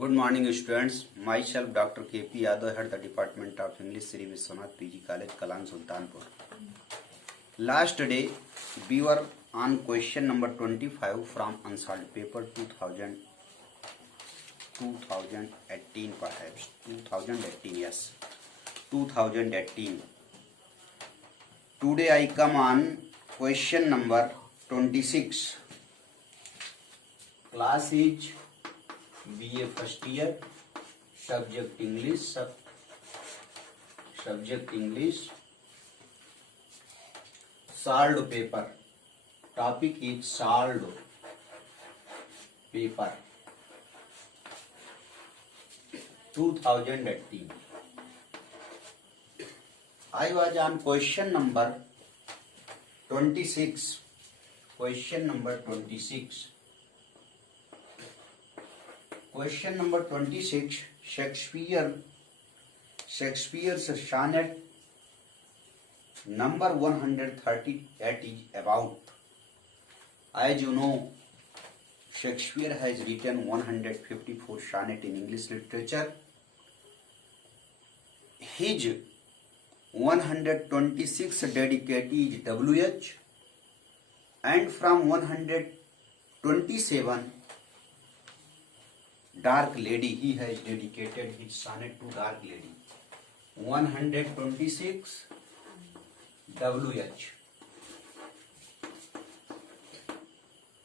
Good morning, students. Myself, Dr. K.P. Yadav, head the Department of English, Sri Vishwanath PG College, Kalang, Sultanpur. Last day, we were on question number 25 from unsolved paper 2018, perhaps 2018. Yes, 2018. Today I come on question number 26. Class is BA first year, subject English, solved paper. Topic is solved paper 2018. I was on question number 26. Question number 26. Question number 26. Shakespeare's sonnet number 138 is about. As you know, Shakespeare has written 154 sonnet in English literature. His 126 dedicate is W.H. and from 127 Dark Lady, he has dedicated his sonnet to Dark Lady. 126 W.H.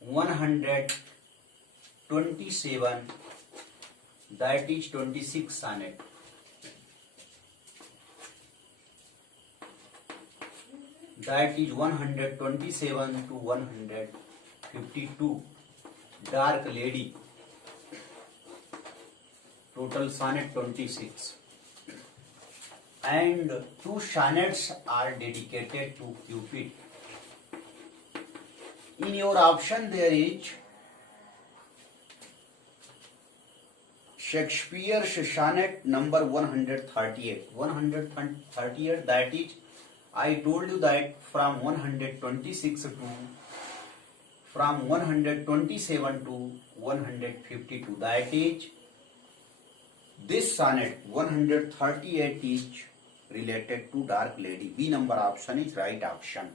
127, that is 26 sonnet. That is 127 to 152 Dark Lady. Total sonnet 26. And two sonnets are dedicated to Cupid. In your option there is Shakespeare's sonnet number 138. 138, that is, I told you that from 126 to from 127 to 152, that is, this sonnet 138 is related to Dark Lady. B number option is right option.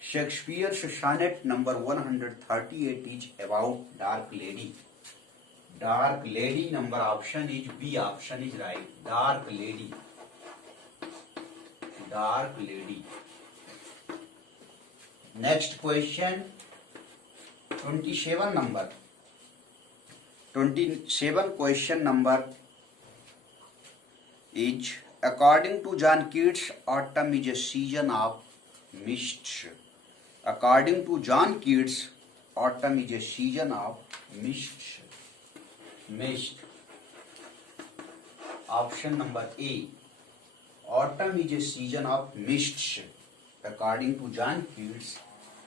Shakespeare's sonnet number 138 is about Dark Lady. Dark Lady number option is B option is right. Dark Lady. Dark Lady. Next question, 27 number. 27 question number is, according to John Keats, autumn is a season of mists. According to John Keats, autumn is a season of mists. Mist. Option number A. Autumn is a season of mists. According to John Keats,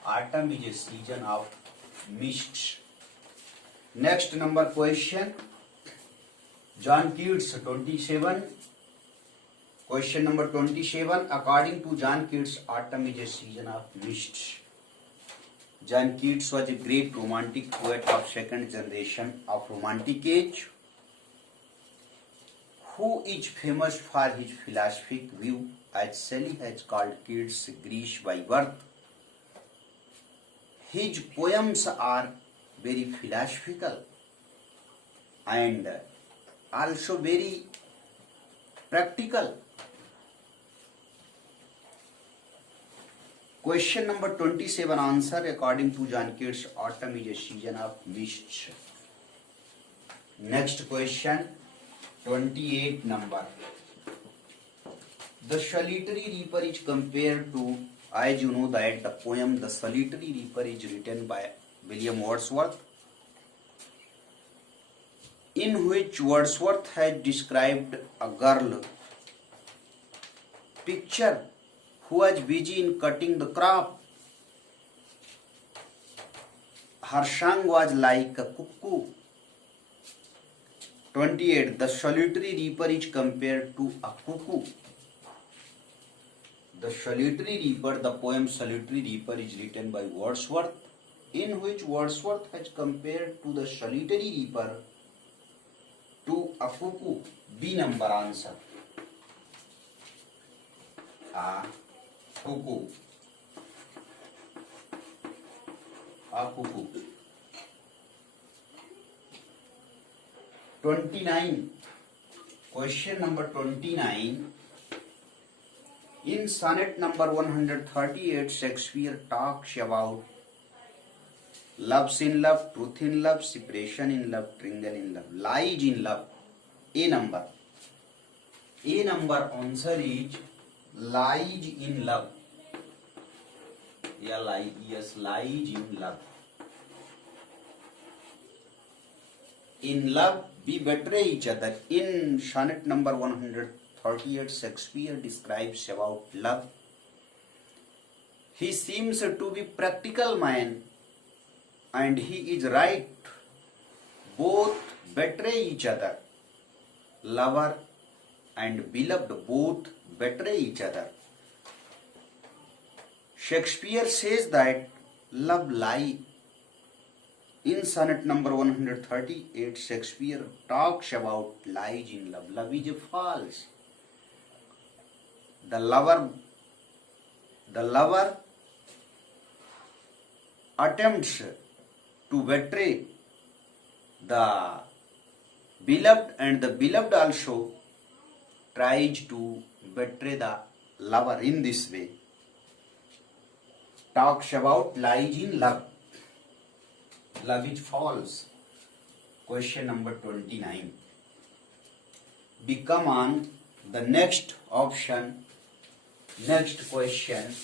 autumn is a season of mists. Next number question, John Keats 27. Question number 27. According to John Keats, autumn is a season of mists. John Keats was a great romantic poet of second generation of Romantic age, who is famous for his philosophic view, as Shelley has called Keats Greece by birth. His poems are very philosophical and also very practical. Question number 27 answer, according to John Keats, autumn is a season of mists. Next question, 28 number. The Solitary Reaper is compared to, as you know that the poem The Solitary Reaper is written by William Wordsworth, in which Wordsworth has described a girl picture who was busy in cutting the crop. Her song was like a cuckoo. 28. The Solitary Reaper is compared to a cuckoo. The Solitary Reaper, the poem Solitary Reaper is written by Wordsworth, in which Wordsworth has compared to the solitary reaper to a cuckoo. B number answer. A cuckoo. A cuckoo. 29. Question number 29. In sonnet number 138, Shakespeare talks about loves in love, truth in love, separation in love, triangle in love, lies in love. A number. A number answer is lies in love. Yeah, yes, lies in love. In love, we betray each other. In sonnet number 138, Shakespeare describes about love. He seems to be practical man, and he is right. Both betray each other. Lover and beloved both betray each other. Shakespeare says that love lie. In sonnet number 138, Shakespeare talks about lies in love. Love is false. The lover attempts to betray the beloved, and the beloved also tries to betray the lover in this way. Talks about lies in love. Love is false. Question number 29. We come on the next option. Next question.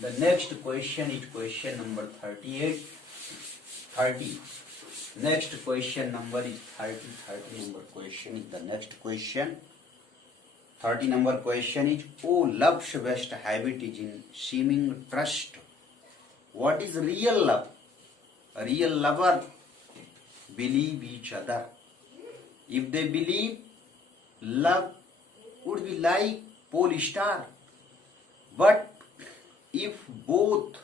The next question is question number 38. 30. Next question number is 30. 30 number question is the next question. 30 number question is, oh, love's best habit is in seeming trust. What is real love? A real lover believe each other. If they believe, love would be like pole star. But if both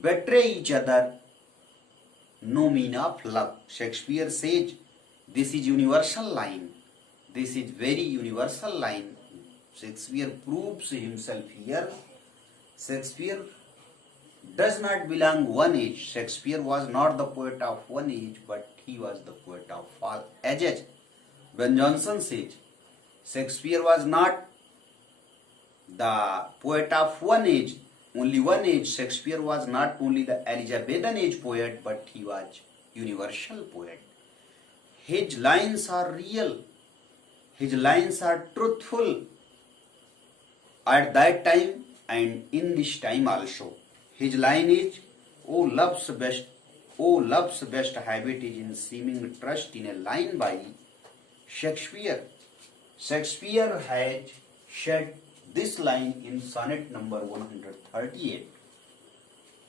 betray each other, no meaning of love. Shakespeare says this is universal line. This is very universal line. Shakespeare proves himself here. Shakespeare does not belong one age. Shakespeare was not the poet of one age, but he was the poet of all ages. Ben Jonson says Shakespeare was not the poet of one age, only one age. Shakespeare was not only the Elizabethan age poet, but he was universal poet. His lines are real. His lines are truthful at that time and in this time also. His line is, oh, love's best habit is in seeming trust, in a line by Shakespeare. Shakespeare has said this line in sonnet number 138.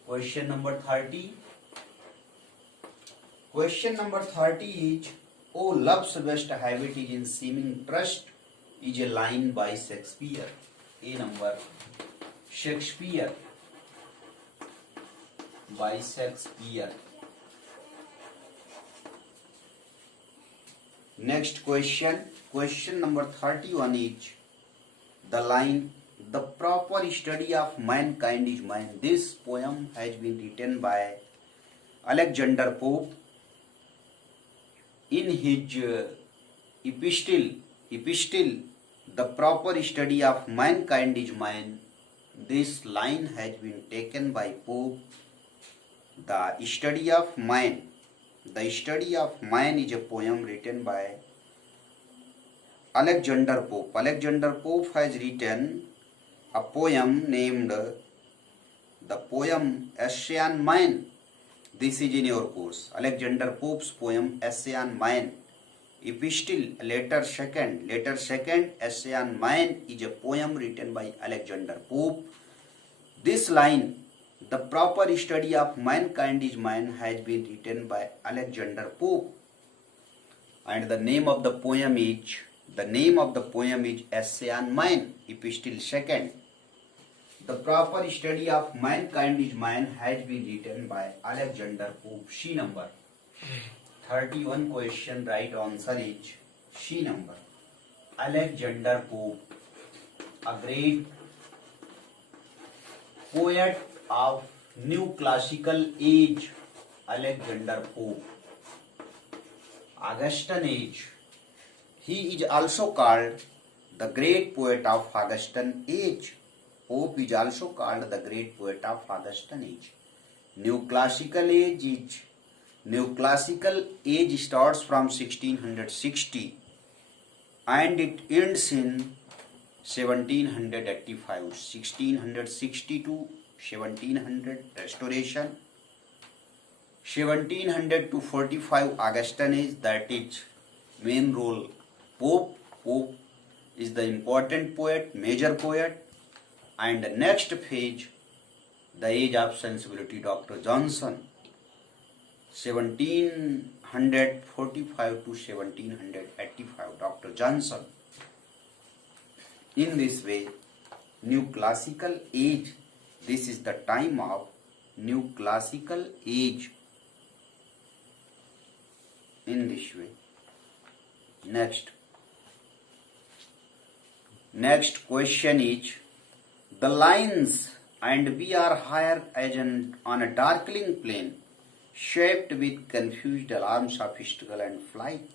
Question number 30. Question number 30 is, oh, love's best habit is in seeming trust, is a line by Shakespeare. A number. Shakespeare. By Shakespeare. Next question. Question number 31 is the line, the proper study of mankind is mine. This poem has been written by Alexander Pope in his epistle, the proper study of mankind is mine. This line has been taken by Pope. The study of man is a poem written by Alexander Pope. Alexander Pope has written a poem named the poem Essay on Man. This is in your course. Alexander Pope's poem Essay on Man. Epistle, letter second, Essay on Man is a poem written by Alexander Pope. This line, the proper study of mankind is mine, has been written by Alexander Pope. And the name of the poem is Essay on Man, Epistle second. The proper study of mankind is mine has been written by Alexander Pope. C number. 31 question, right answer is C number. Alexander Pope, a great poet of new classical age. Alexander Pope, Augustan age. He is also called the great poet of Augustan age. Pope is also called the great poet of Augustan age. New classical age starts from 1660 and it ends in 1785. 1660 to 1700 restoration. 1700 to 45 Augustan age, that is main role Pope. Pope is the important poet, major poet. And the next phase, the age of sensibility, Dr. Johnson, 1745 to 1785, Dr. Johnson. In this way, new classical age, this is the time of new classical age. In this way. Next question is, the lines and we are higher as on a darkling plane, shaped with confused alarms of struggle and flight.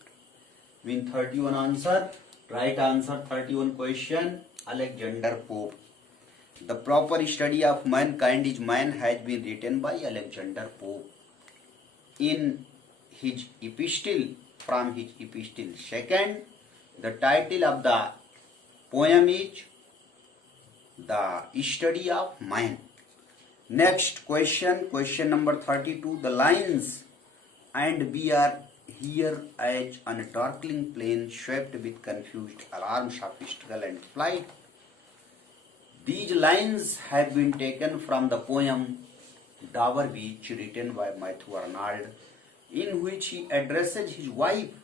Win 31 answer. Right answer 31 question, Alexander Pope. The proper study of mankind is man has been written by Alexander Pope. In his epistle, from his epistle. Second, the title of the poem is The Study of Mind. Next question number 32. The lines and we are here as on a darkling plane, swept with confused alarms of struggle and flight. These lines have been taken from the poem Dover Beach, written by Matthew Arnold, in which he addresses his wife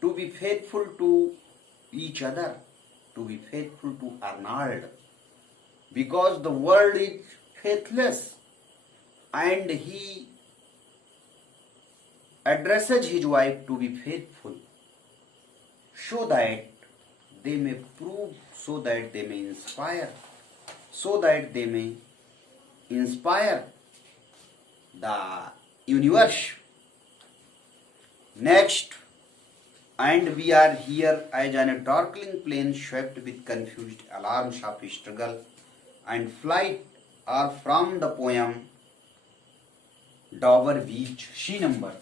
to be faithful to each other, to be faithful to Arnold, because the world is faithless, and he addresses his wife to be faithful so that they may prove, so that they may inspire, so that they may inspire the universe. Next, and we are here as on a darkling plane, swept with confused alarms of struggle and flight, are from the poem Dover Beach. C number.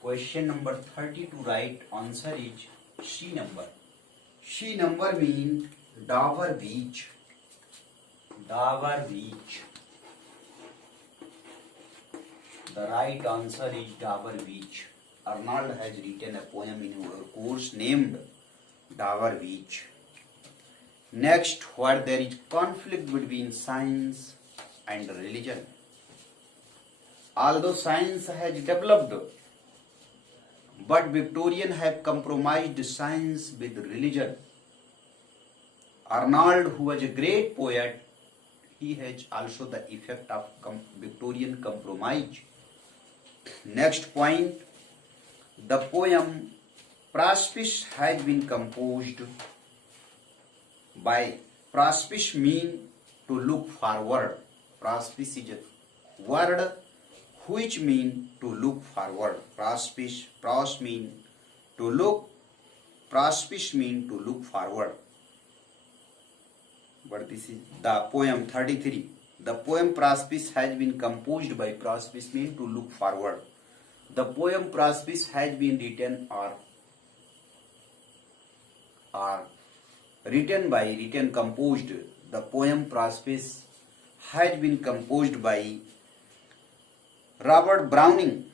Question number 32, right answer is C number. C number means Dover Beach. Dover Beach. The right answer is Dover Beach. Arnold has written a poem in our course named Dover Beach. Next, where there is conflict between science and religion. Although science has developed, but Victorians have compromised science with religion. Arnold, who was a great poet, he has also the effect of Victorian compromise. Next point, the poem Praspice has been composed by, praspice mean to look forward. Praspice is a word which mean to look forward. Praspice, pros mean to look, praspice mean to look forward. But this is the poem 33. The poem Praspice has been composed by, praspice mean to look forward. The poem Praspice has been written composed. The poem Praspice has been composed by Robert Browning.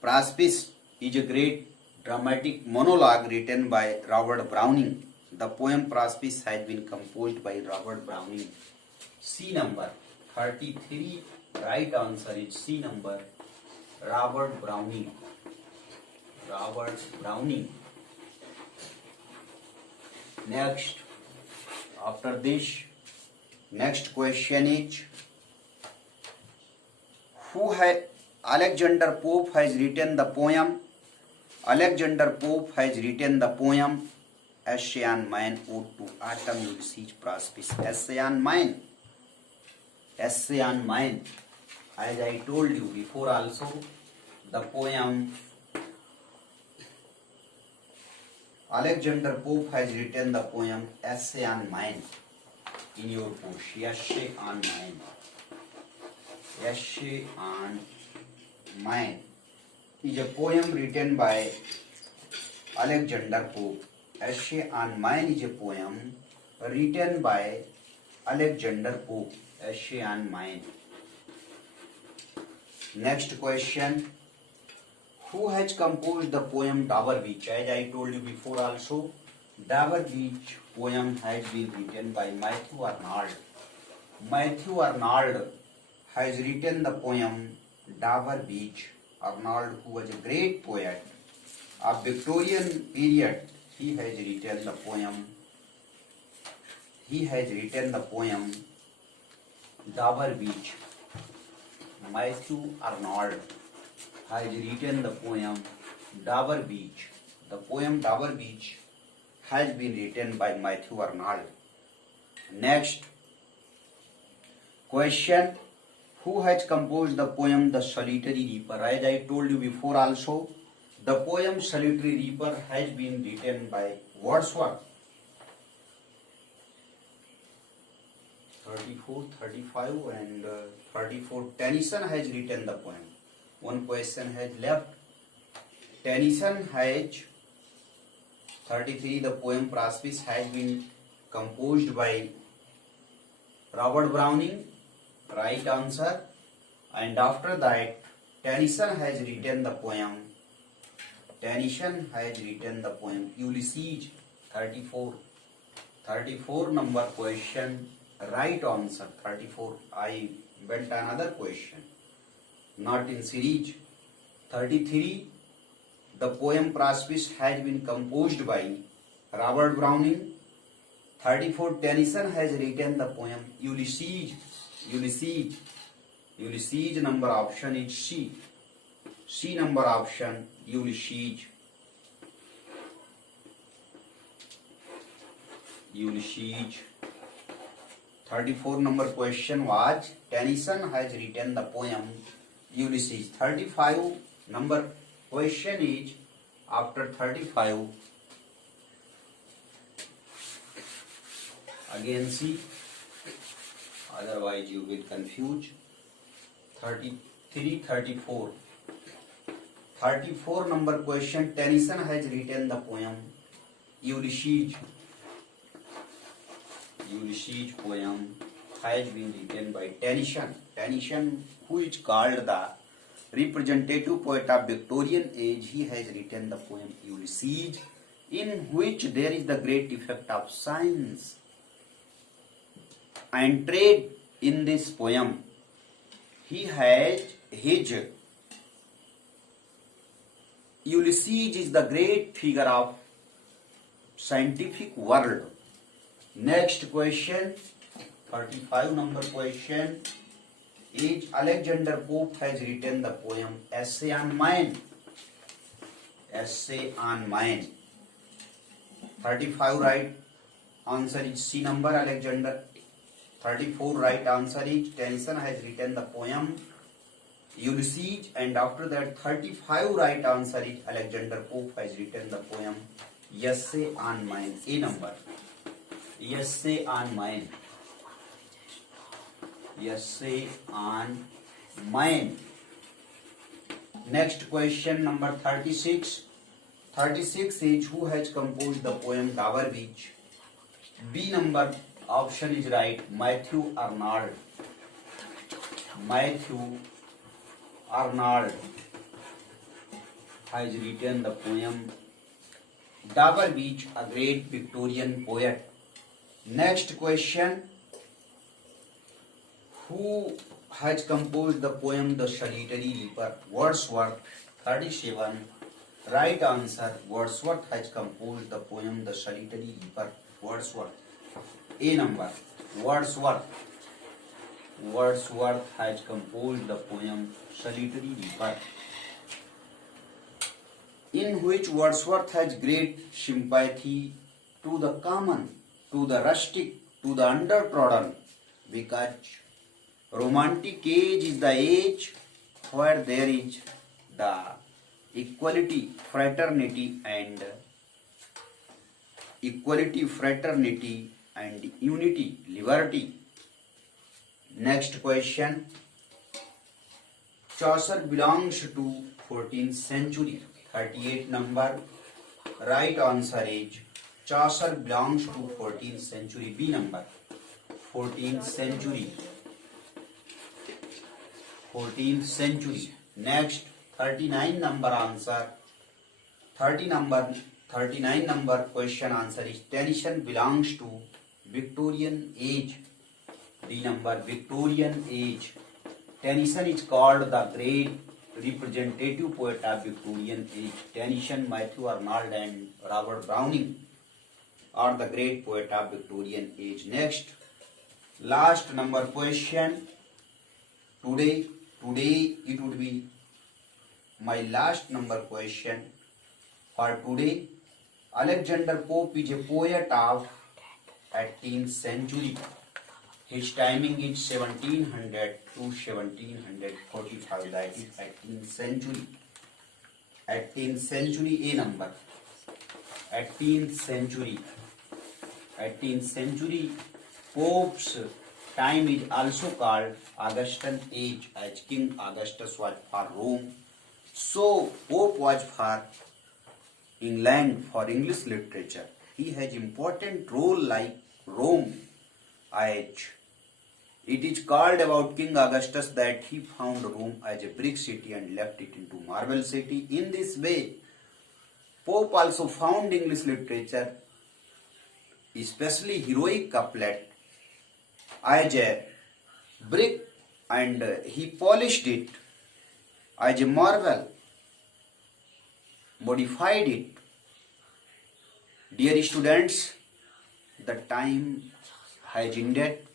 Praspice is a great dramatic monologue written by Robert Browning. The poem Praspice has been composed by Robert Browning. C number 33. Right answer is C number, Robert Browning. Robert Browning. Next, after this, next question is, who Alexander Pope has written the poem. Alexander Pope has written the poem Essay on Mine, Ode to Autumn Ulysses Prospis. Essay on Mine. Essay on Mine. As I told you before also, the poem Alexander Pope has written the poem Essay on Mine in your post. Essay on Mine. Essay on Mine is a poem written by Alexander Pope. Essay on Mine is a poem written by Alexander Pope. Essay on Mine. Next question. Who has composed the poem Dover Beach? As I told you before also, Dover Beach poem has been written by Matthew Arnold. Matthew Arnold has written the poem Dover Beach. Arnold, who was a great poet of Victorian period, he has written the poem. He has written the poem Dover Beach. Matthew Arnold has written the poem Dover Beach. The poem Dover Beach has been written by Matthew Arnold. Next question. Who has composed the poem The Solitary Reaper? As I told you before also, the poem Solitary Reaper has been written by Wordsworth. 34, 35 and 34. Tennyson has written the poem. One question has left. Tennyson has 33. The poem Prospis has been composed by Robert Browning. Right answer. And after that, Tennyson has written the poem. Tennyson has written the poem Ulysses. 34. 34 number question. Right answer. 34. I went another question. Not in series. 33. The poem Prospis has been composed by Robert Browning. 34. Tennyson has written the poem Ulysses. Ulysses. Ulysses number option is C. C number option Ulysses. Ulysses. 34 number question was Tennyson has written the poem Ulysses. 35 number question is after 35. Again see, otherwise you will confuse. 33, 34. 34 number question. Tennyson has written the poem Ulysses. Ulysses poem has been written by Tennyson. Tennyson, who is called the representative poet of Victorian age, he has written the poem Ulysses, in which there is the great effect of science and trade in this poem. He has his Ulysses is the great figure of scientific world. Next question, 35 number question is Alexander Pope has written the poem Essay on Mine. Essay on Mine. 35 right answer is C number Alexander. 34 right answer is Tennyson has written the poem Ulysses, and after that 35 right answer is Alexander Pope has written the poem Essay on Mine. A number. Essay on Mine. Essay on Mine. Next question number 36. 36 is who has composed the poem Dover Beach? B number option is right. Matthew Arnold. Matthew Arnold has written the poem Dover Beach, a great Victorian poet. Next question. Who has composed the poem The Solitary Reaper? Wordsworth. 37. Right answer. Wordsworth has composed the poem The Solitary Reaper. Wordsworth. A number. Wordsworth. Wordsworth has composed the poem Solitary Reaper, in which Wordsworth has great sympathy to the common, to the rustic, to the undertrodden, because romantic age is the age where there is the equality, fraternity, and unity, liberty. Next question. Chaucer belongs to 14th century. 38 number. Right answer is Chaucer belongs to 14th century. B number. 14th century. 14th century. Next, 39 number answer. 39 number question answer is Tennyson belongs to Victorian age. D number, Victorian age. Tennyson is called the great representative poet of Victorian age. Tennyson, Matthew Arnold, and Robert Browning are the great poet of Victorian age. Next, last number question. Today it would be my last number question for today. Alexander Pope is a poet of 18th century. His timing is 1700 to 1745. That is 18th century. 18th century, A number. 18th century. 18th century. Pope's time is also called Augustan age, as King Augustus was for Rome. So Pope was for England, for English literature. He has important role like Rome, as it is called about King Augustus that he found Rome as a brick city and left it into marble city. In this way, Pope also found English literature, especially heroic couplet, as a brick, and he polished it as a marble, modified it. Dear students, the time has ended.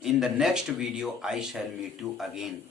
In the next video, I shall meet you again.